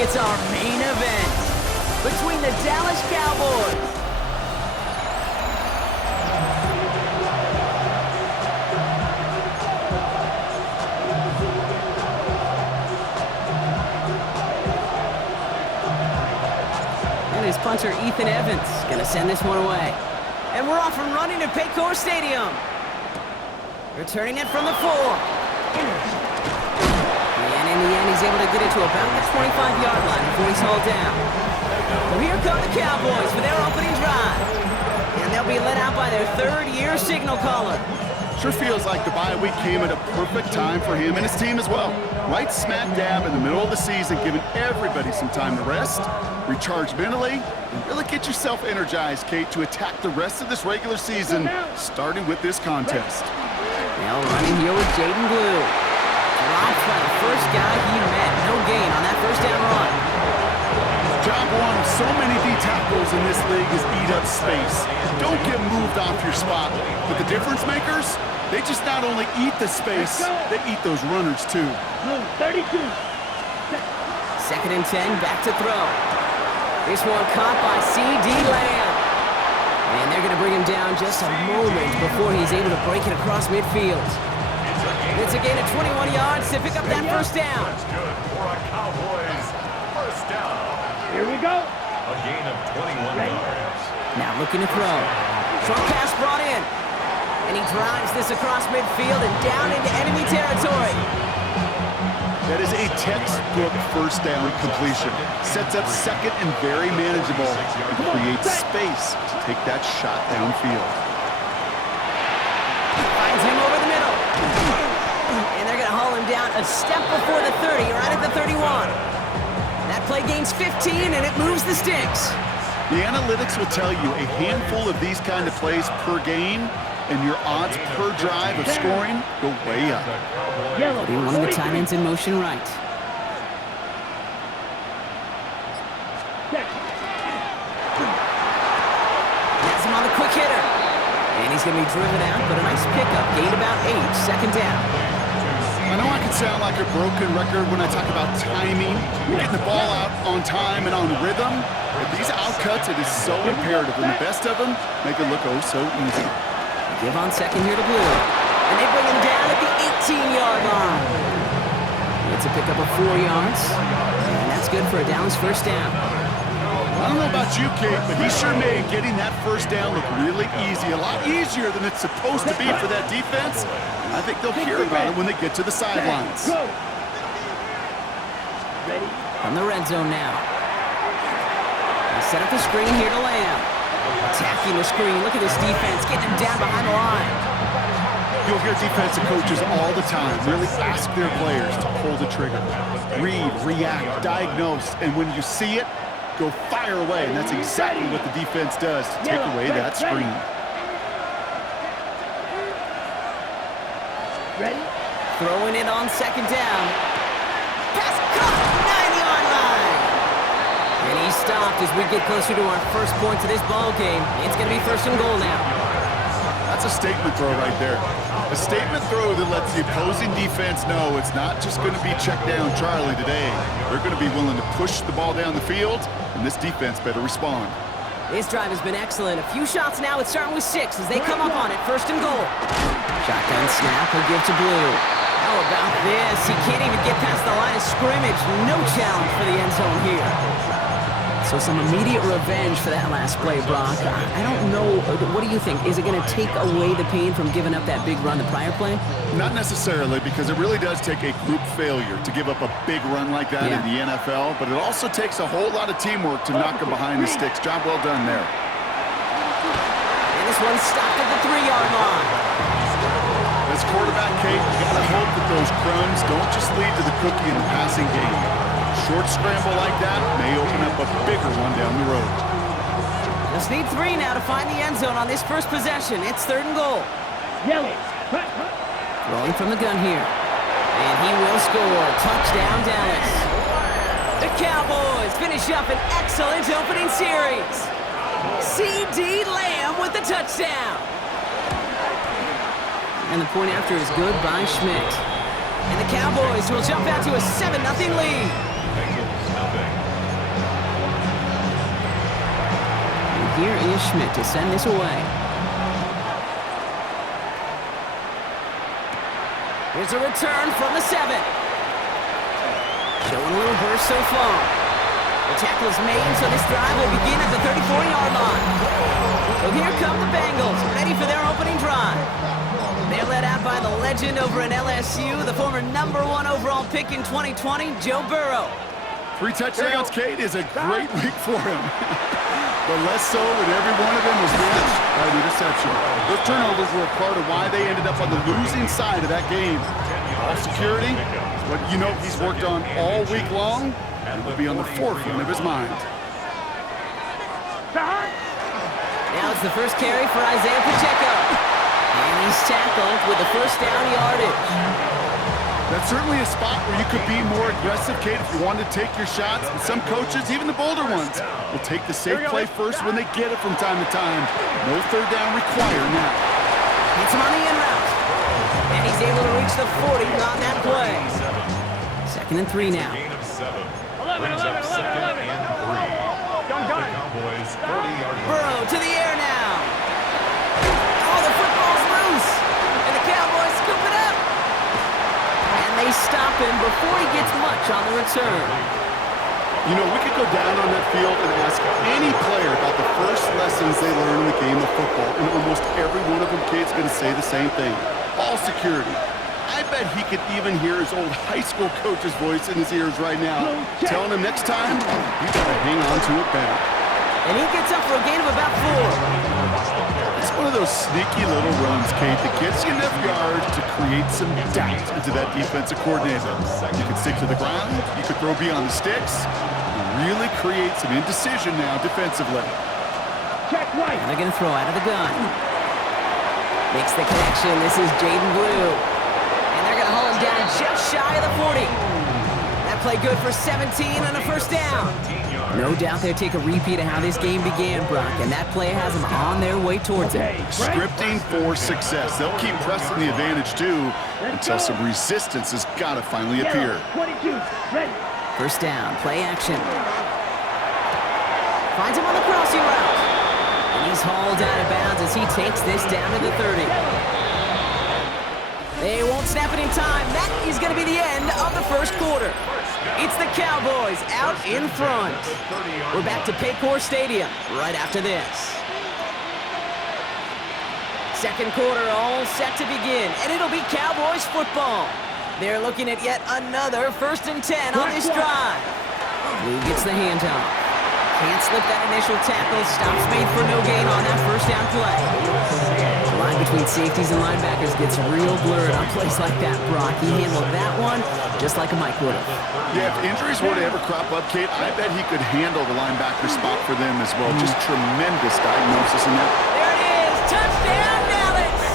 It's our main event between the Dallas Cowboys and his punter Ethan Evans gonna send this one away. And we're off and running at Paycor Stadium. Returning it from the 4. And in the end, he's able to get it to about the 25-yard line before he's hauled down. So here come the Cowboys for their opening drive. And they'll be led out by their third-year signal caller. Sure feels like the bye week came at a perfect time for him and his team as well. Right smack dab in the middle of the season, giving everybody some time to rest, recharge mentally, and really get yourself energized, Kate, to attack the rest of this regular season, starting with this contest. Now running here with Jaden Blue. Dropped by the first guy he met. No gain on that first down run. Job one of so many D tackles in this league is eat up space. Don't get moved off your spot. But the difference makers, they just not only eat the space, they eat those runners too. 32. Second and 10, back to throw. This one caught by C.D. Lamb. And they're going to bring him down just a moment before he's able to break it across midfield. It's a gain of 21 yards to pick up that first down. That's good for a Cowboys first down. Here we go. A gain of 21 yards. Now looking to throw. Short pass brought in. And he drives this across midfield and down into enemy territory. That is a textbook first down completion. Sets up second and very manageable and creates space to take that shot downfield. Finds him over the middle. And they're going to haul him down a step before the 30, right at the 31. That play gains 15, and it moves the sticks. The analytics will tell you a handful of these kind of plays per game, and your odds per drive of scoring go way up. Putting one of the tight ends in motion right. Has him on the quick hitter. And he's going to be driven out, but a nice pickup. Gained about 8, second down. I know I can sound like a broken record when I talk about timing, getting the ball out on time and on rhythm, but these outcuts, it is so imperative, and the best of them make it look oh so easy. Give on second here to Blue. And they bring him down at the 18-yard line. It's a pickup of 4 yards. And that's good for a Dallas first down. I don't know about you, Kate, but he sure made getting that first down look really easy. A lot easier than it's supposed to be for that defense. I think they'll hear about it when they get to the sidelines. From the red zone now. They set up the screen here to Lamb. Attacking the screen. Look at this defense getting him down behind the line. You'll hear defensive coaches all the time really ask their players to pull the trigger. Read, react, diagnose, and when you see it, go fire away. And that's exactly what the defense does to take away that screen. Ready? Throwing it on second down. Pass caught, 9-yard line. And he's stopped as we get closer to our first points of this ball game. It's going to be first and goal now. That's a statement throw right there. A statement throw that lets the opposing defense know it's not just going to be check down Charlie today. They're going to be willing to push the ball down the field, and this defense better respond. This drive has been excellent. A few shots now. It's starting with 6 as they come up on it. First and goal. Shotgun snap. He'll give to Blue. How about this? He can't even get past the line of scrimmage. No challenge for the end zone here. So some immediate revenge for that last play, Brock. I don't know. What do you think? Is it going to take away the pain from giving up that big run the prior play? Not necessarily, because it really does take a group failure to give up a big run like that in the NFL, but it also takes a whole lot of teamwork to knock them behind the sticks. Job well done there. And this one's stopped at the 3-yard line. As quarterback, Kate, you got to hope that those crumbs don't just lead to the cookie in the passing game. Short scramble like that may open up a bigger one down the road. Just need 3 now to find the end zone on this first possession. It's third and goal. Yellow. Throwing from the gun here. And he will score. Touchdown, Dallas. The Cowboys finish up an excellent opening series. C.D. Lamb with the touchdown. And the point after is good by Schmidt. And the Cowboys will jump out to a 7-0 lead. Here is Schmidt to send this away. Here's a return from the 7. Showing a little burst so far. The tackle is made, so this drive will begin at the 34-yard line. So here come the Bengals, ready for their opening drive. They're led out by the legend over at LSU, the former #1 overall pick in 2020, Joe Burrow. 3 touchdowns, Kate, is a great week for him. But less so when every one of them was matched by an interception. Those turnovers were a part of why they ended up on the losing side of that game. Ball security is what you know he's worked on all week long, and will be on the forefront of his mind. Now it's the first carry for Isaiah Pacheco. And he's tackled with the first down yardage. That's certainly a spot where you could be more aggressive, Kate, if you want to take your shots. And some coaches, even the bolder ones, will take the safe play first when they get it from time to time. No third down required now. Hits him on the in route. And he's able to reach the 40 on that play. 2nd and 3 now. 11. Burrow to the air now. Oh, the football's loose. And the Cowboys scoop it up. And they stop him before he gets much on the return. You know, we could go down on that field and ask any player about the first lessons they learned in the game of football. And almost every one of them, Kate's going to say the same thing. Ball security. I bet he could even hear his old high school coach's voice in his ears right now, telling him next time, you got to hang on to it better. And he gets up for a gain of about 4. It's one of those sneaky little runs, Kate, that gets you enough yards to create some doubt into that defensive coordinator. You can stick to the ground, you could throw beyond the sticks, and really create some indecision now defensively. Check right. And they're going to throw out of the gun. Makes the connection. This is Jaden Blue. And they're going to haul him down just shy of the 40. That play good for 17 and a first down. No doubt they'll take a repeat of how this game began, Brock, and that play has them on their way towards it. Scripting for success. They'll keep pressing the advantage, too, until some resistance has got to finally appear. 22, ready. First down, play action. Finds him on the crossing route. And he's hauled out of bounds as he takes this down to the 30. They won't snap it in time. That is going to be the end of the first quarter. It's the Cowboys out in front. We're back to Paycor Stadium right after this. Second quarter all set to begin, and it'll be Cowboys football. They're looking at yet another 1st and 10 on this drive. Blue gets the handoff. Can't slip that initial tackle. Stops made for no gain on that first down play. The line between safeties and linebackers gets real blurred on plays like that, Brock. He handled that one just like a Mike would have. Yeah, if injuries were to ever crop up, Kate, I bet he could handle the linebacker spot for them as well. Just tremendous diagnosis in that. There it is. Touchdown, Dallas!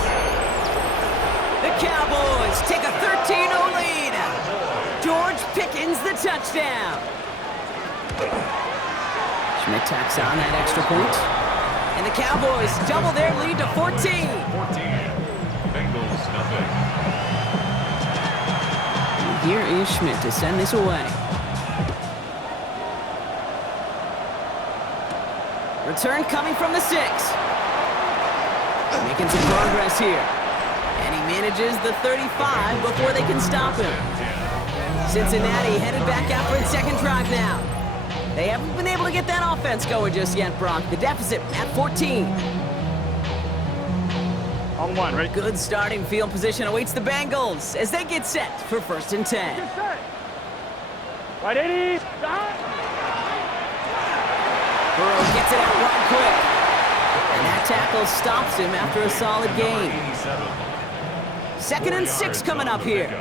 The Cowboys take a 13-0 lead. George Pickens the touchdown. Schmidt tacks on that extra point. And the Cowboys double their lead to 14. 14. Bengals nothing. Here is Schmidt to send this away. Return coming from the 6. Making some progress here. And he manages the 35 before they can stop him. Cincinnati headed back out for its second drive now. They haven't been able to get that offense going just yet, Brock. The deficit at 14. On 1, ready? Good starting field position awaits the Bengals as they get set for 1st and 10. Get set. Right, 80. Stop. Burrow gets it out one quick. And that tackle stops him after a solid gain. 2nd and 6 coming up here.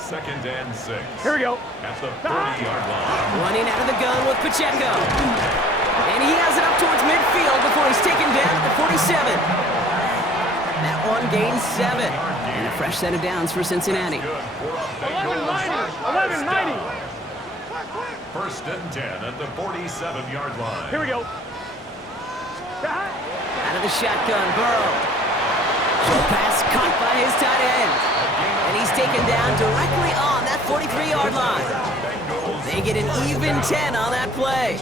2nd and 6. Here we go. At the 30-yard line. Running out of the gun with Pacheco. And he has it up towards midfield before he's taken down at the 47. That one gains 7. And a fresh set of downs for Cincinnati. 11-90. 11-90. 1st and 10 at the 47-yard line. Here we go. Out of the shotgun, Burrow. Short pass caught by his tight end. And he's taken down directly on that 43-yard line. They get an even 10 on that play.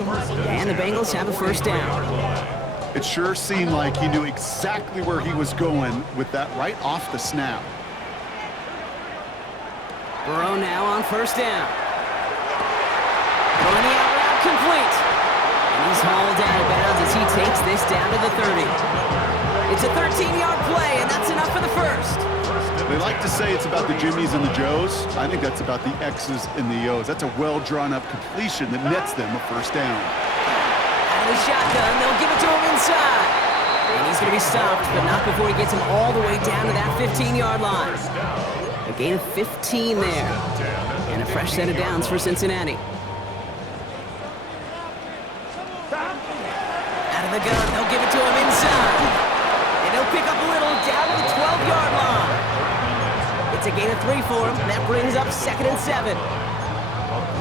And the Bengals have a first down. It sure seemed like he knew exactly where he was going with that right off the snap. Burrow now on first down. Throwing the out route complete. And he's hauled out of bounds as he takes this down to the 30. It's a 13-yard play, and that's enough for the first. They like to say it's about the Jimmies and the Joes. I think that's about the X's and the O's. That's a well-drawn-up completion that nets them a first down. Out of the shotgun, they'll give it to him inside. And he's going to be stopped, but not before he gets him all the way down to that 15-yard line. A gain of 15 there. And a fresh set of downs for Cincinnati. Out of the gun, they'll give it to him inside. And he'll pick up a little down to the 12-yard line. It's a gain of 3 for him. That brings up 2nd and 7.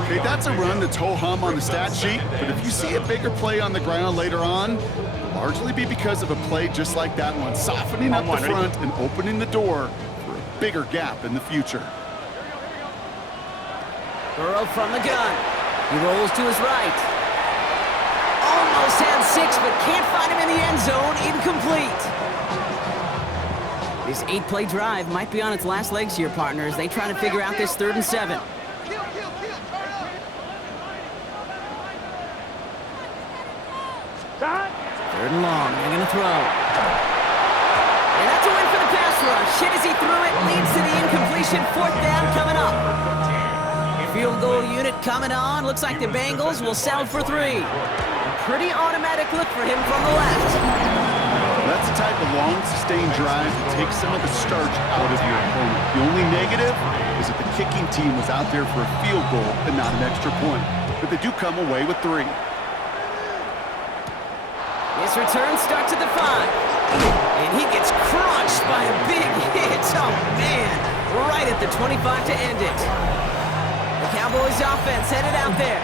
Okay, that's a run that's ho-hum on the stat sheet, but if you see a bigger play on the ground later on, it'll largely be because of a play just like that one, softening up the front and opening the door for a bigger gap in the future. Burrow from the gun. He rolls to his right. Almost had 6, but can't find him in the end zone. Incomplete. This 8-play drive might be on its last legs here, partners. They try to figure out this 3rd and 7. Third and long. They're going to throw. And that's a win for the pass rush. Hit as he threw it. Leads to the incompletion. 4th down coming up. Field goal unit coming on. Looks like the Bengals will settle for 3. A pretty automatic look for him from the left. That's the type of long, sustained drive that takes some of the starch out of your opponent. The only negative is that the kicking team was out there for a field goal and not an extra point. But they do come away with 3. This return starts at the 5. And he gets crushed by a big hit. Oh, man. Right at the 25 to end it. The Cowboys offense headed out there.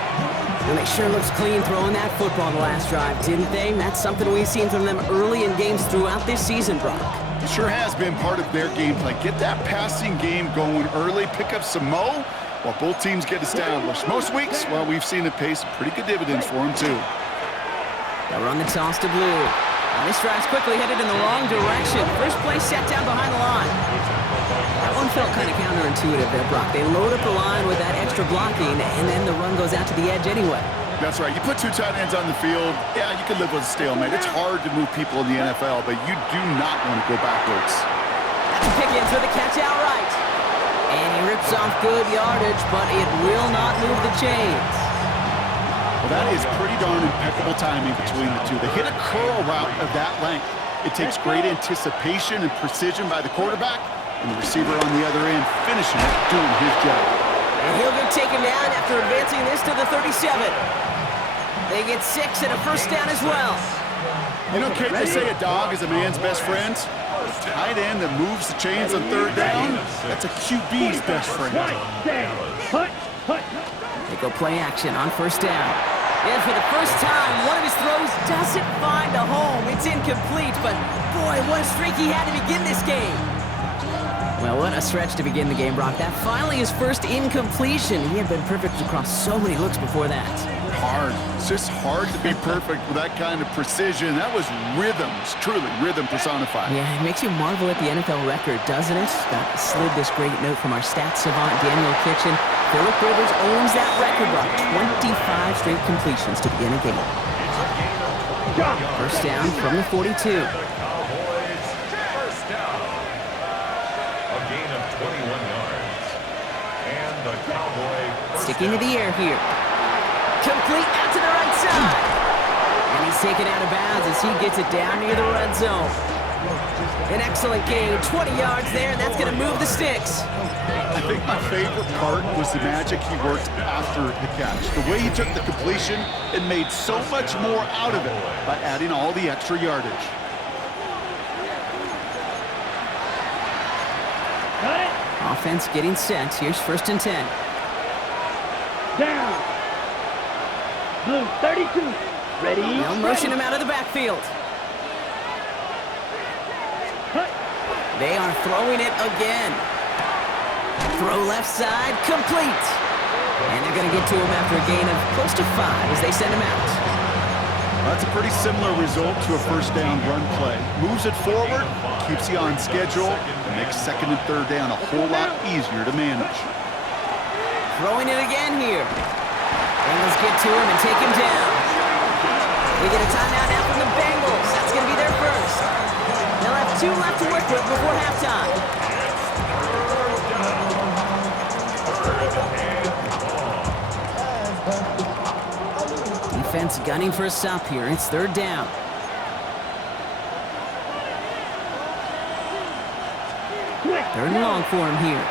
And they sure looks clean throwing that football the last drive, didn't they? That's something we've seen from them early in games throughout this season, Brock. It sure has been part of their game plan. Get that passing game going early, pick up some mo while both teams get established. Most weeks, well, we've seen it pay some pretty good dividends for them, too. They'll run the toss to Blue. And this drive's quickly headed in the wrong direction. First play set down behind the line. That one felt kind of counterintuitive there, Brock. They load up the line with that extra blocking, and then the run goes out to the edge anyway. That's right. You put 2 tight ends on the field, yeah, you can live with a stalemate. It's hard to move people in the NFL, but you do not want to go backwards. That's Pickens with a catch outright. And he rips off good yardage, but it will not move the chains. Well, that is pretty darn impeccable timing between the two. They hit a curl route of that length. It takes great anticipation and precision by the quarterback, and the receiver on the other end finishing it, doing his job. And he'll get taken down after advancing this to the 37. They get 6 and a first down as well. You know, Kate, they say a dog is a man's best friend. A tight end that moves the chains on 3rd down, that's a QB's best friend. They go play action on first down. And for the first time, one of his throws doesn't find a home. It's incomplete, but boy, what a streak he had to begin this game. Well, what a stretch to begin the game, Brock. That finally his first incompletion. He had been perfect across so many looks before that. Hard. It's just hard to be perfect with that kind of precision. That was rhythm. It's truly rhythm personified. Yeah, it makes you marvel at the NFL record, doesn't it? Got slid this great note from our stats savant, Daniel Kitchen. Phillip Rivers owns that record, Brock. 25 straight completions to begin a game. First down from the 42. Sticking to the air here. Complete out to the right side. And he's taken out of bounds as he gets it down near the red zone. An excellent game. 20 yards there, and that's going to move the sticks. I think my favorite part was the magic he worked after the catch. The way he took the completion and made so much more out of it by adding all the extra yardage. Offense getting set. Here's 1st and 10. Down. Blue, 32. Ready? They'll motion him out of the backfield. They are throwing it again. Throw left side, complete. And they're going to get to him after a gain of close to 5 as they send him out. That's a pretty similar result to a first down run play. Moves it forward, keeps you on schedule, and makes second and third down a whole lot easier to manage. Throwing it again here. Bengals get to him and take him down. We get a timeout now from the Bengals. That's going to be their first. They'll have 2 left to work with before halftime. Defense gunning for a stop here. It's third down. Third and long for him here.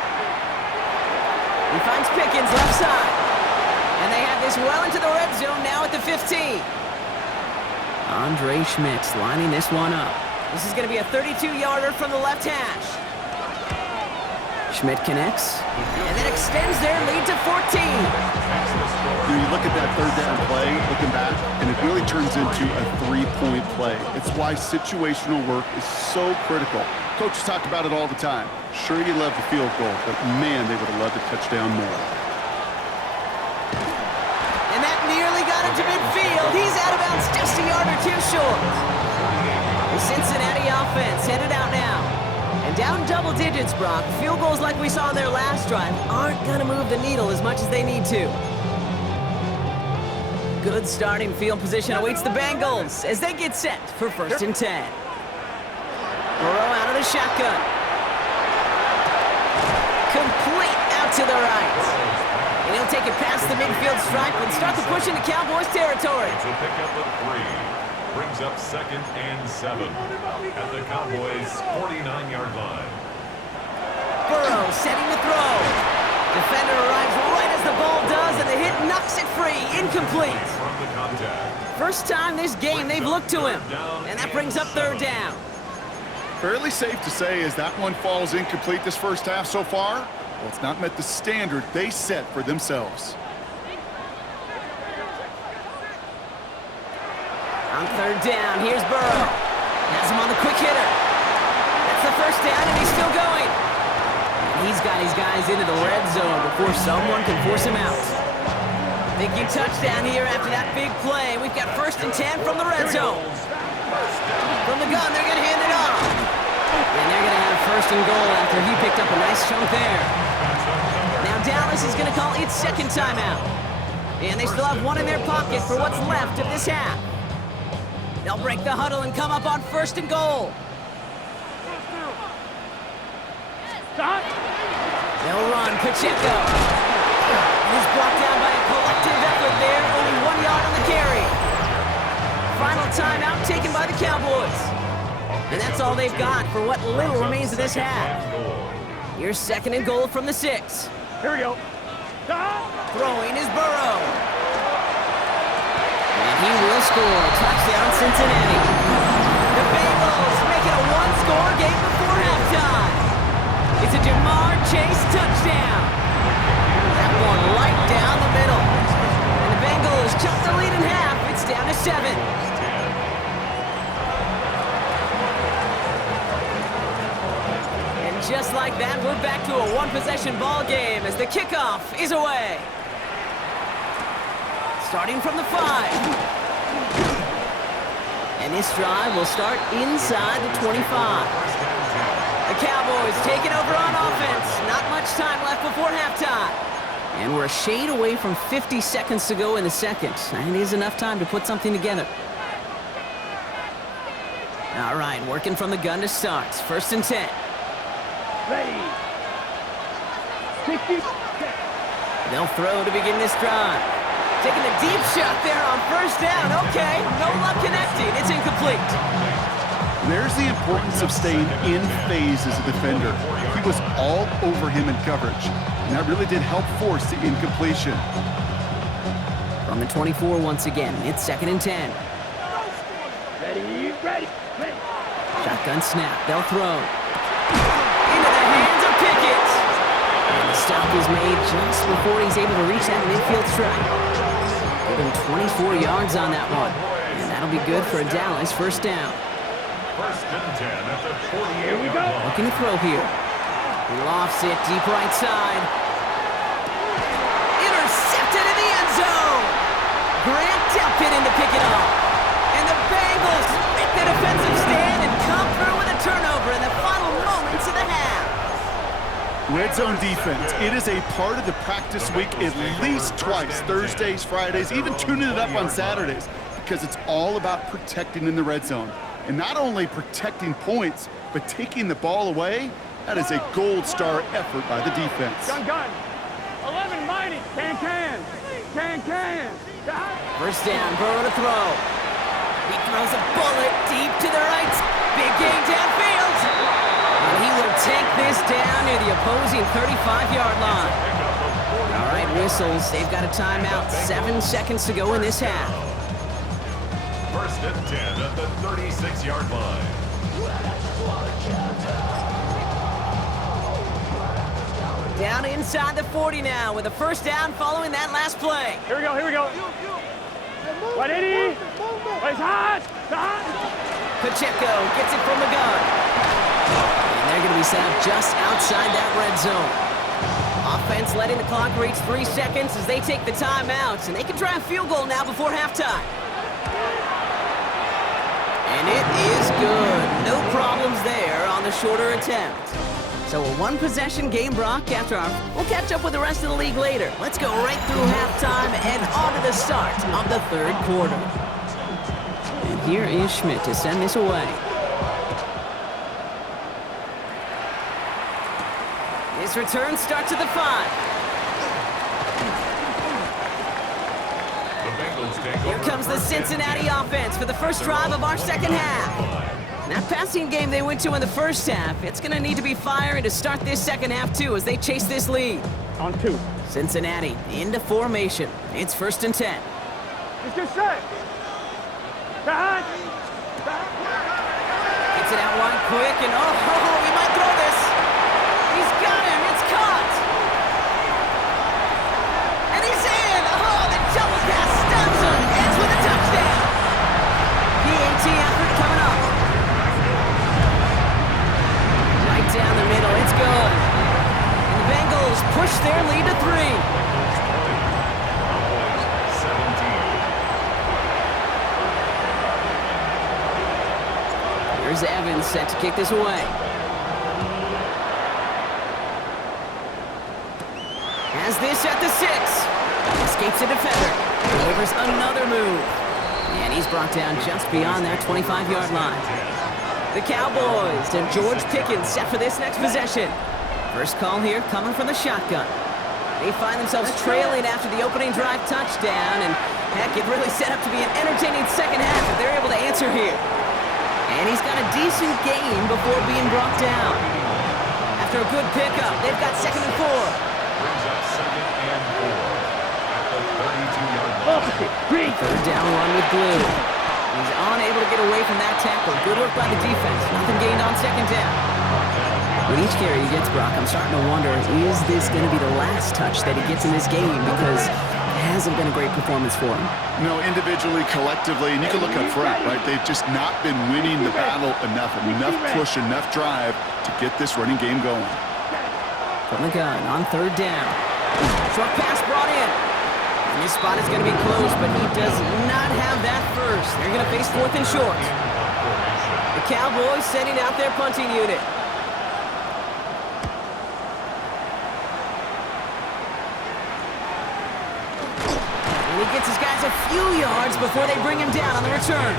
He finds Pickens left side. And they have this well into the red zone now at the 15. Andre Schmitz lining this one up. This is going to be a 32-yarder from the left hash. Schmidt connects and then extends their lead to 14. You look at that third down play, looking back, and it really turns into a 3-point play. It's why situational work is so critical. Coaches talk about it all the time. Sure, you love the field goal, but man, they would have loved a touchdown more. And that nearly got him to midfield. He's out of bounds just a yard or 2 short. The Cincinnati offense headed out now. And down double digits, Brock. Field goals like we saw in their last drive aren't going to move the needle as much as they need to. Good starting field position awaits the Bengals as they get set for first and 10. Burrow out of the shotgun. Complete out to the right. And he'll take it past the midfield stripe and start the push into Cowboys territory. It's a pickup of 3. Brings up second and 7 at the Cowboys' 49-yard line. Burrow setting the throw. Defender arrives right as the ball does, and the hit knocks it free. Incomplete. From the contact. First time this game they've looked to him, and that brings up third down. Fairly safe to say as that one falls incomplete this first half so far, well, it's not met the standard they set for themselves. On third down, here's Burrow. Has him on the quick hitter. That's the first down, and he's still going. And he's got his guys into the red zone before someone can force him out. Thinking touchdown here after that big play. We've got first and 10 from the red zone. From the gun, they're going to hand it off. And they're going to have first and goal after he picked up a nice chunk there. Now Dallas is going to call its second timeout. And they still have one in their pocket for what's left of this half. They'll break the huddle and come up on first and goal. They'll run Pacheco. He's brought down by a collective effort there. Only 1 yard on the carry. Final timeout taken by the Cowboys. And that's all they've got for what little remains of this half. Here's second and goal from the 6. Here we go. Throwing is Burrow. And he will score. Touchdown, Cincinnati. The Bengals make it a one-score game before halftime. It's a Jamar Chase touchdown. That one right down the middle. And the Bengals cut the lead in half. It's down to 7. And just like that, we're back to a one-possession ball game as the kickoff is away. Starting from the 5. And this drive will start inside the 25. The Cowboys taking over on offense. Not much time left before halftime. And we're a shade away from 50 seconds to go in the second. And it is enough time to put something together. All right, working from the gun to start. First and 10. Ready. They'll throw to begin this drive. Taking a deep shot there on first down. Okay, no luck connecting. It's incomplete. There's the importance of staying in phase as a defender. He was all over him in coverage, and that really did help force the incompletion. From the 24 once again, it's second and 10. Ready, ready, ready. Shotgun snap. They'll throw. Into the hands of Pickens. And the stop is made just before he's able to reach that midfield strike. Give him 24 yards on that one. And that'll be good for a Dallas first down. First and 10 at the 48. Here we go. Looking to throw here. He lofts it deep right side. Intercepted in the end zone. Grant Delpit in to pick it off. Bengals make the defensive stand and come through with a turnover in the final moments of the half. Red zone defense, it is a part of the practice week at least twice, Thursdays, Fridays, even tuning it up on Saturdays, because it's all about protecting in the red zone. And not only protecting points, but taking the ball away. That is a gold star effort by the defense. Gun. 11 mighty. Can. First down, Burrow to throw. He throws a bullet deep to the right. Big game downfield. And he will take this down near the opposing 35-yard line. All right, whistles. They've got a timeout. 7 seconds to go in this half. First and 10 at the 36-yard line. Down inside the 40 now with a first down following that last play. Here we go. Right, 80. It's hot. Pacheco gets it from the gun. And they're going to be set up just outside that red zone. Offense letting the clock reach 3 seconds as they take the timeouts, and they can try a field goal now before halftime. And it is good. No problems there on the shorter attempt. So a one-possession game, Brock, after our... We'll catch up with the rest of the league later. Let's go right through halftime and on to the start of the third quarter. And here is Schmidt to send this away. This return starts at the 5. Here comes the Cincinnati offense for the first drive of our second half. That passing game they went to in the first half, it's going to need to be firing to start this second half, too, as they chase this lead. On 2. Cincinnati into formation. It's first and 10. Let's get set. Back. Gets it out wide quick, and he might throw this. He's got him. It's caught. And he's in. The double pass stops him. Ends with a touchdown. PAT effort coming up. Right down the middle. It's good. And the Bengals push their lead to 3. Here's Evans set to kick this away. Has this at the 6. Escapes a defender. Delivers another move. And he's brought down just beyond that 25-yard line. The Cowboys and George Pickens set for this next possession. First call here coming from the shotgun. They find themselves trailing after the opening drive touchdown. And heck, it really set up to be an entertaining second half if they're able to answer here. And he's got a decent game before being brought down. After a good pickup, they've got second and 4. Brings up second and 4 at the 32-yard line. Third down run with Blue. He's unable to get away from that tackle. Good work by the defense. Nothing gained on second down. With each carry he gets, Brock, I'm starting to wonder, is this going to be the last touch that he gets in this game? Because it hasn't been a great performance for him. No, individually, collectively, and you can look up front, right? They've just not been winning the battle enough push, enough drive to get this running game going. From the gun on third down. Short pass brought in. And this spot is going to be close, but he does not have that first. They're going to face fourth and short. The Cowboys sending out their punting unit. And he gets his guys a few yards before they bring him down on the return.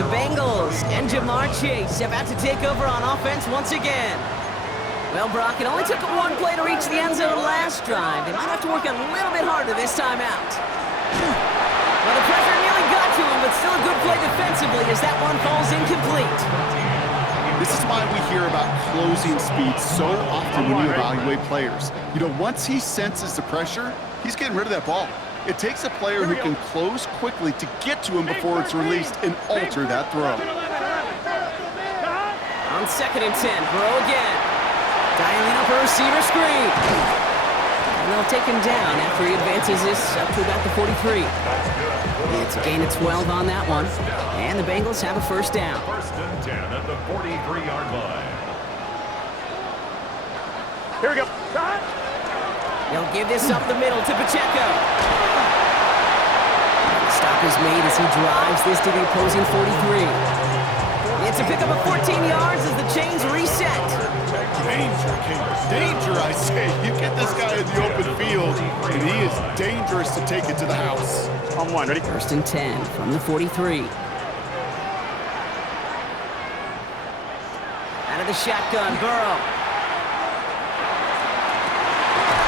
The Bengals and Jamar Chase about to take over on offense once again. Well, Brock, it only took one play to reach the end zone last drive. They might have to work a little bit harder this time out. Well, the pressure nearly got to him, but still a good play defensively as that one falls incomplete. This is why we hear about closing speed so often when you evaluate players. You know, once he senses the pressure, he's getting rid of that ball. It takes a player who can close quickly to get to him before it's released and alter that throw. On second and 10, Burrow again. Dialing up a receiver screen. And they'll take him down after he advances this up to about the 43. It's a gain of 12 on that one. And the Bengals have a first down. First and 10 at the 43-yard line. Here we go. They'll give this up the middle to Pacheco. Stop is made as he drives this to the opposing 43. It's a pickup of 14 yards as the chains reset. Danger, King. Danger, I say. You get this guy in the open field, and he is dangerous to take it to the house. On one, ready? First and 10 from the 43. Out of the shotgun, Burrow.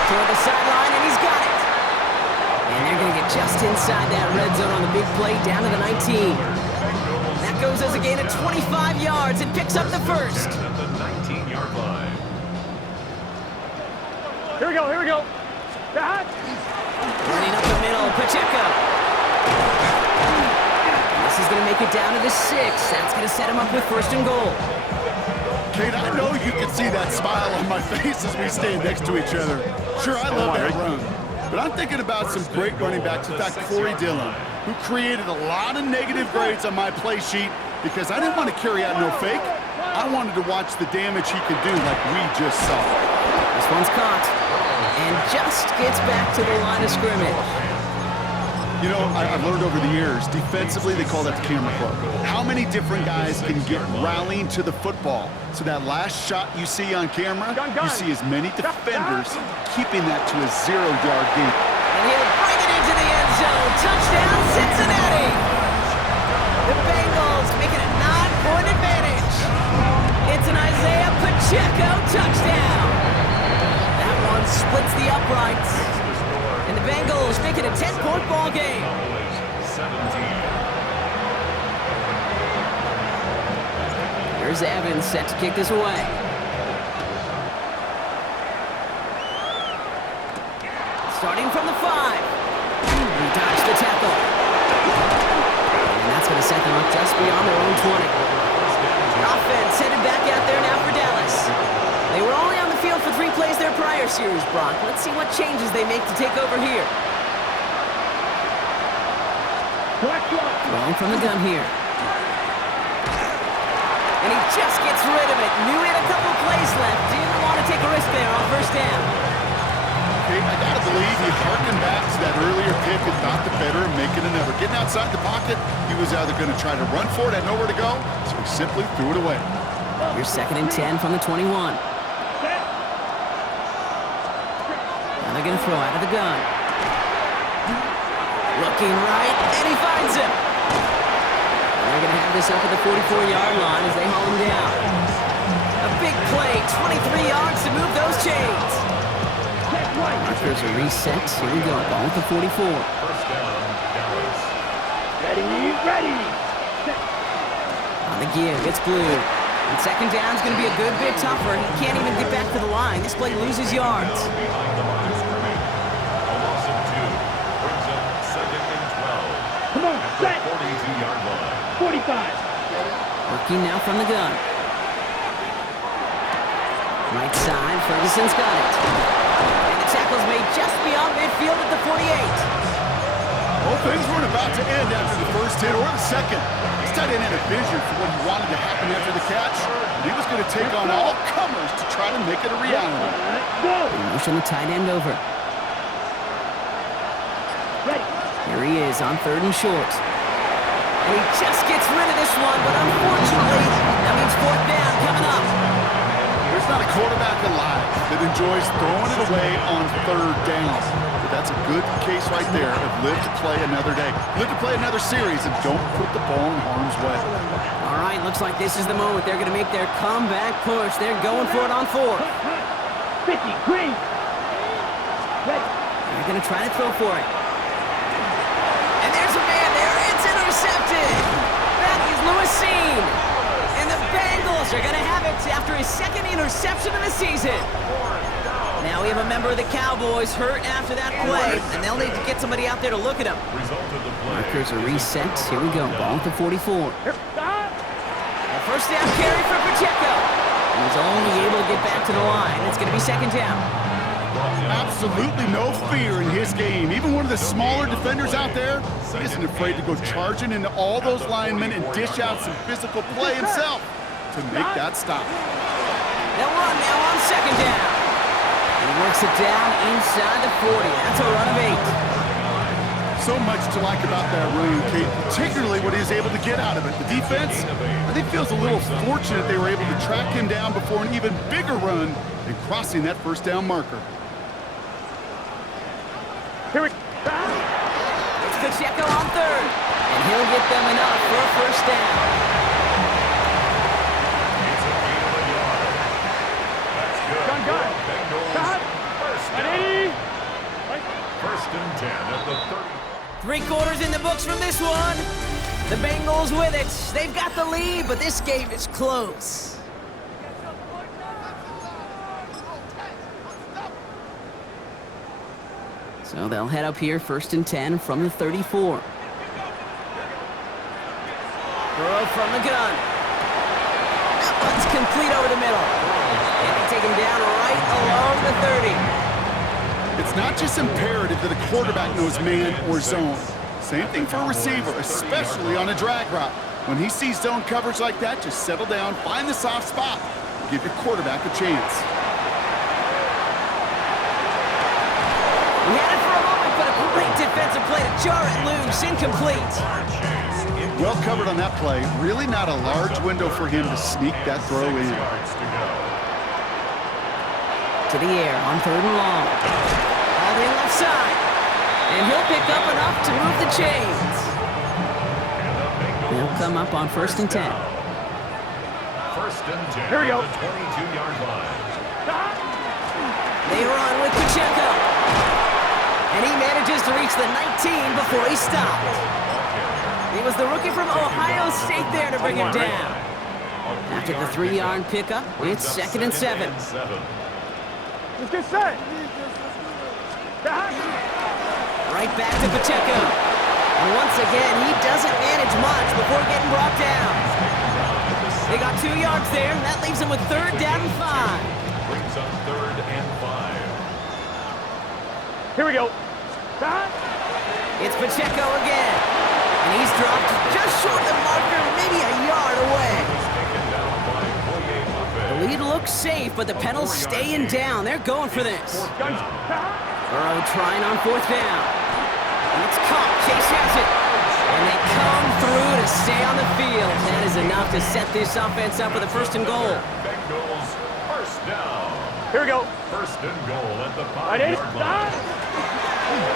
Toward the sideline, and he's got it. And they're going to get just inside that red zone on the big play down to the 19. That goes as a gain of 25 yards and picks up the first. At the 19-yard line. Here we go, here we go. Running up the middle, Pacheco. This is going to make it down to the 6. That's going to set him up with first and goal. Kate, I know you can see that smile on my face as we stand next to each other. Sure, I love that run. But I'm thinking about some great running backs. In fact, Corey Dillon, who created a lot of negative grades on my play sheet because I didn't want to carry out no fake. I wanted to watch the damage he could do like we just saw. This one's caught and just gets back to the line of scrimmage. You know, I've learned over the years, defensively, they call that the camera club. How many different guys can get rallying to the football? So that last shot you see on camera, you see as many defenders keeping that to a 0-yard gain. And he'll bring it into the end zone. Touchdown, Cincinnati! The Bengals make it a 9-point advantage. It's an Isaiah Pacheco touchdown. That one splits the uprights. And the Bengals make it a 10-point ball game. 17. Here's Evans set to kick this away. Starting from the 5. He dodged the tackle. And that's going to set them up just beyond their own 20. Offense headed back out there now for Dallas. They were only on the field for 3 plays their prior series, Brock. Let's see what changes they make to take over here. Throwing from the gun here. And he just gets rid of it. Knew he had a couple plays left. Didn't want to take a risk there on first down. Okay, I gotta believe he harkened back to that earlier pick and thought the better of making another. Getting outside the pocket, he was either going to try to run for it, had nowhere to go, so he simply threw it away. Here's second and 10 from the 21. Now they're going to throw out of the gun. Looking right, and he finds him. And they're going to have this up at the 44-yard line as they haul him down. A big play, 23 yards to move those chains. Markers are reset. Here we go, ball at the 44. First down, Dallas. Ready. On the give, it's Blue. And second down's going to be a good bit tougher. He can't even get back to the line. This play loses yards. Behind the line of scrimmage. A loss of 2 brings up second and 12. Come on, At the set. 42-yard line. 45. Working now from the gun. Right side, Ferguson's got it. And the tackle's made just beyond midfield at the 48. Well, things weren't about to end after the first hit or the second. This tight end had a vision for what he wanted to happen after the catch. And he was going to take on all comers to try to make it a reality. Go. They motion the tight end over. Ready. Here he is on third and short. And he just gets rid of this one, but unfortunately, that means fourth down coming up. There's not a quarterback alive that enjoys throwing it away on third down. But that's a good case right there of live to play another day. Live to play another series and don't put the ball in harm's way. All right, looks like this is the moment they're going to make their comeback push. They're going for it on fourth. 50, green. Ready. They're going to try to throw for it. And there's a man there. It's intercepted. That is Lewisine. And the Bengals are going to have it after his second interception of the season. Now we have a member of the Cowboys hurt after that play, and they'll need to get somebody out there to look at him. Result of the play. Markers are reset. Here we go. Ball at the 44. A first down carry for Pacheco. He was only able to get back to the line. It's going to be second down. Absolutely no fear in his game. Even one of the smaller defenders out there, he isn't afraid to go charging into all those linemen and dish out some physical play himself to make that stop. They'll run now on second down. He works it down inside the 40. That's a run of 8. So much to like about that run, Kate, particularly what he was able to get out of it. The defense, I think, feels a little fortunate they were able to track him down before an even bigger run and crossing that first down marker. Here we It's Pacheco on third, and he'll get them enough for a first down. It's a gain of a yard. That's good. Gun. Bengals, first down. 180. First and 10 at the 30. 3 quarters in the books from this one. The Bengals with it. They've got the lead, but this game is close. So they'll head up here, first and 10 from the 34. Burrow from the gun. That one's complete over the middle. And they take him down right along the 30. It's not just imperative that a quarterback knows man or zone. Same thing for a receiver, especially on a drag route. When he sees zone coverage like that, just settle down, find the soft spot, and give your quarterback a chance. We had it for a moment, but a great defensive play to jar it loose, incomplete. Well covered on that play. Really not a large window for him to sneak that throw in. To the air on third and long. All in left side. And he'll pick up enough to move the chains. They'll come up on first and 10. First and 10. Here we go. The 22-yard line. They run with Pacheco. And he manages to reach the 19 before he stopped. It was the rookie from Ohio State there to bring him down. After the 3-yard pickup, it's second and 7. Let's get set. Right back to Pacheco. And once again, he doesn't manage much before getting brought down. They got 2 yards there, and that leaves them with third down and 5. Brings up third and 5. Here we go. It's Pacheco again. And he's dropped just short of the marker, maybe a yard away. The lead looks safe, but the pedals staying down. They're going for this. Burrow trying on fourth down. And it's caught. Chase has it. And they come through to stay on the field. That is enough to set this offense up with a first and goal. Bengals, first down. Here we go. First and goal at the 180. 5-yard line.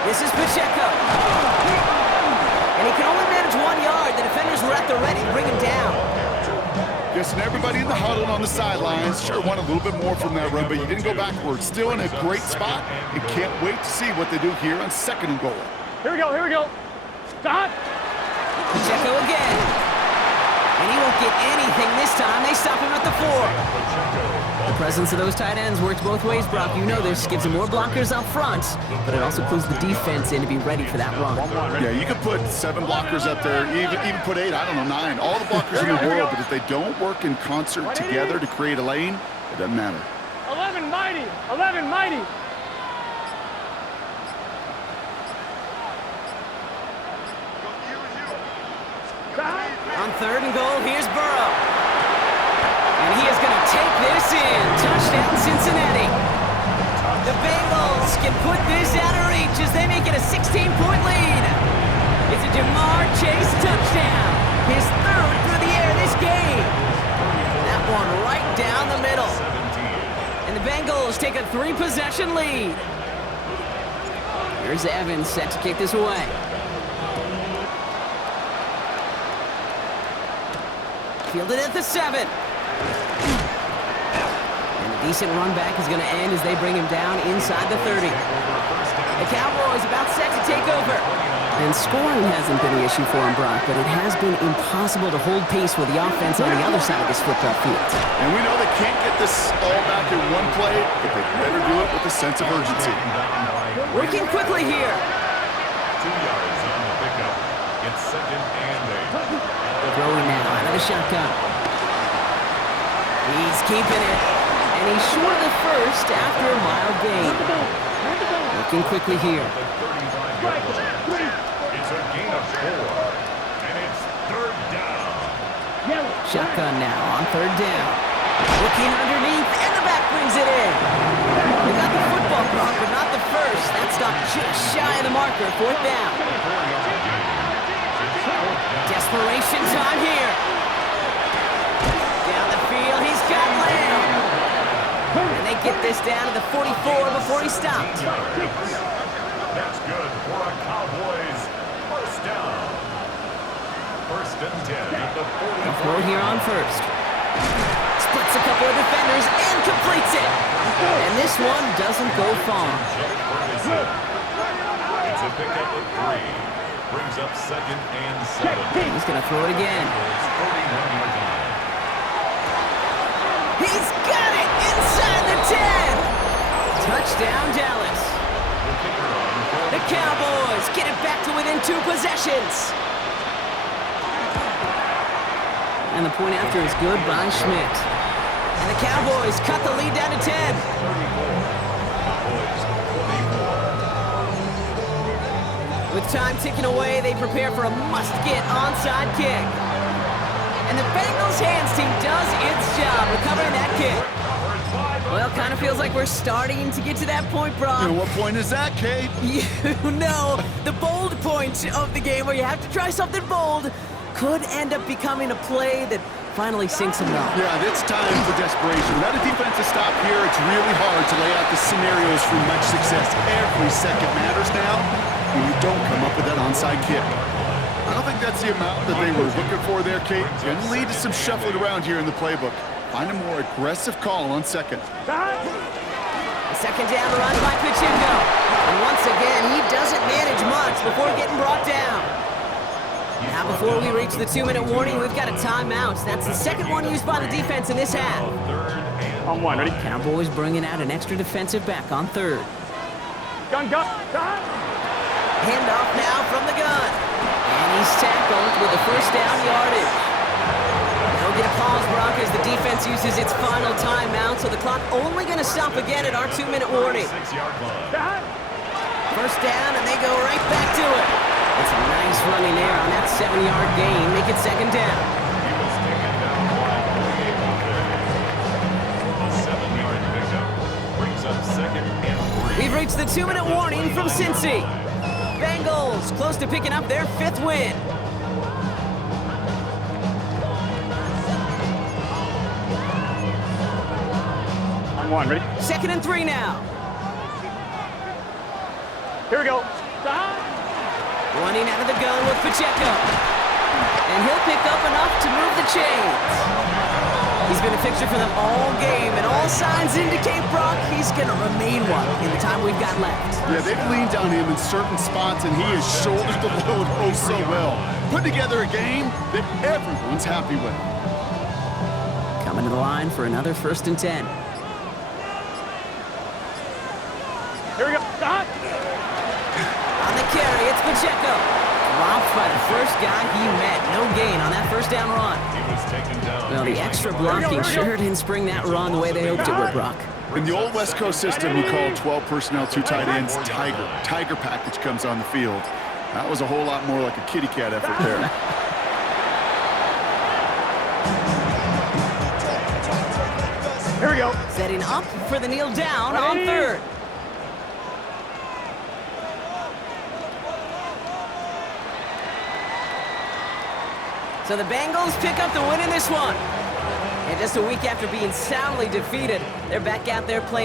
This is Pacheco. And he can only manage 1 yard. The defenders were at the ready to bring him down. Guessing everybody in the huddle on the sidelines sure want a little bit more from that run, but you didn't go backwards. Still in a great spot, and can't wait to see what they do here on second and goal. Here we go. Here we go. Stop. Pacheco again. And he won't get anything this time. They stop him at the 4. The presence of those tight ends works both ways, Brock. You know this. Gives them more blockers up front, but it also clues the defense in to be ready for that run. Yeah, you could put 7 blockers up there, even put 8, I don't know, 9. All the blockers in the world, but if they don't work in concert together to create a lane, it doesn't matter. 11 mighty. 11 mighty. On third and goal, here's Burrow. And he is going to take this in. Touchdown, Cincinnati. The Bengals can put this out of reach as they make it a 16-point lead. It's a Jamar Chase touchdown. His third through the air this game. That one right down the middle. And the Bengals take a 3-possession lead. Here's Evans set to kick this away. Fielded at the 7. And a decent run back is going to end as they bring him down inside the 30. The Cowboys about set to take over. And scoring hasn't been an issue for him, Brock, but it has been impossible to hold pace with the offense on the other side of this football field. And we know they can't get this all back in one play, but they better do it with a sense of urgency. Working quickly here. 2 yards on the pickup. It's second and 8. Throwing now out of the shotgun. He's keeping it. And he's short of the first after a mild gain. Looking quickly here. It's a gain of 4. And it's third down. Shotgun now on third down. Looking underneath, and the back brings it in. They got the football, Brock, but not the first. That stopped just shy of the marker, fourth down. Desperation time here. Down the field, he's got Lamb. And they get this down to the 44 before he stopped. That's good for a Cowboys first down. First and 10 at the 44. They'll throw here on first. Splits a couple of defenders and completes it. And this one doesn't go far. It's a pickup of 3. Brings up second and 7. He's going to throw it again. He's got it inside the 10. Touchdown, Dallas. The Cowboys get it back to within 2 possessions. And the point after is good by Schmidt. And the Cowboys cut the lead down to 10. With time ticking away, they prepare for a must-get onside kick. And the Bengals hands team does its job recovering that kick. Well, kind of feels like we're starting to get to that point, Brock. And what point is that, Kate? You know, the bold point of the game where you have to try something bold could end up becoming a play that finally sinks them up. Yeah, it's time for desperation. Without a defensive stop here, it's really hard to lay out the scenarios for much success. Every second matters now when you don't come up with that onside kick. I don't think that's the amount that they were looking for there, Kate. Going to lead to some shuffling around here in the playbook. Find a more aggressive call on second. A second down run by Pacheco. And once again, he doesn't manage much before getting brought down. Now, before we reach the 2-minute warning, we've got a timeout. That's the second one used by the defense in this half. On 1, ready? Cowboys bringing out an extra defensive back on third. Gun. Handoff now from the gun. And he's tackled with the first down yardage. They'll get a pause, Brock, as the defense uses its final timeout, so the clock only going to stop again at our 2-minute warning. First down, and they go right back to it. It's a nice running there on that 7-yard gain. Make it second down. He was taken down by a 7-yard pickup. Brings up second and 3. We've reached the 2-minute warning from Cincy. Bengals close to picking up their 5th win. On 1, ready? Second and 3 now. Here we go. Running out of the gun with Pacheco. And he'll pick up enough to move the chains. He's been a fixture for them all game, and all signs indicate, Brock, he's going to remain one in the time we've got left. Yeah, they've leaned on him in certain spots, and he has shouldered the load oh so well. Put together a game that everyone's happy with. Coming to the line for another 1st and 10. Here we go. On the carry, it's Pacheco. Dropped by the first guy he met. No gain on that first down run. He was taken down. Well, the extra blocking sure didn't spring that run the way they hoped it would, Brock. In the old West Coast system, you call 12 personnel, 2 tight ends, Tiger. Tiger package comes on the field. That was a whole lot more like a kitty cat effort there. Here we go. Setting up for the kneel down on third. So the Bengals pick up the win in this one. And just a week after being soundly defeated, they're back out there playing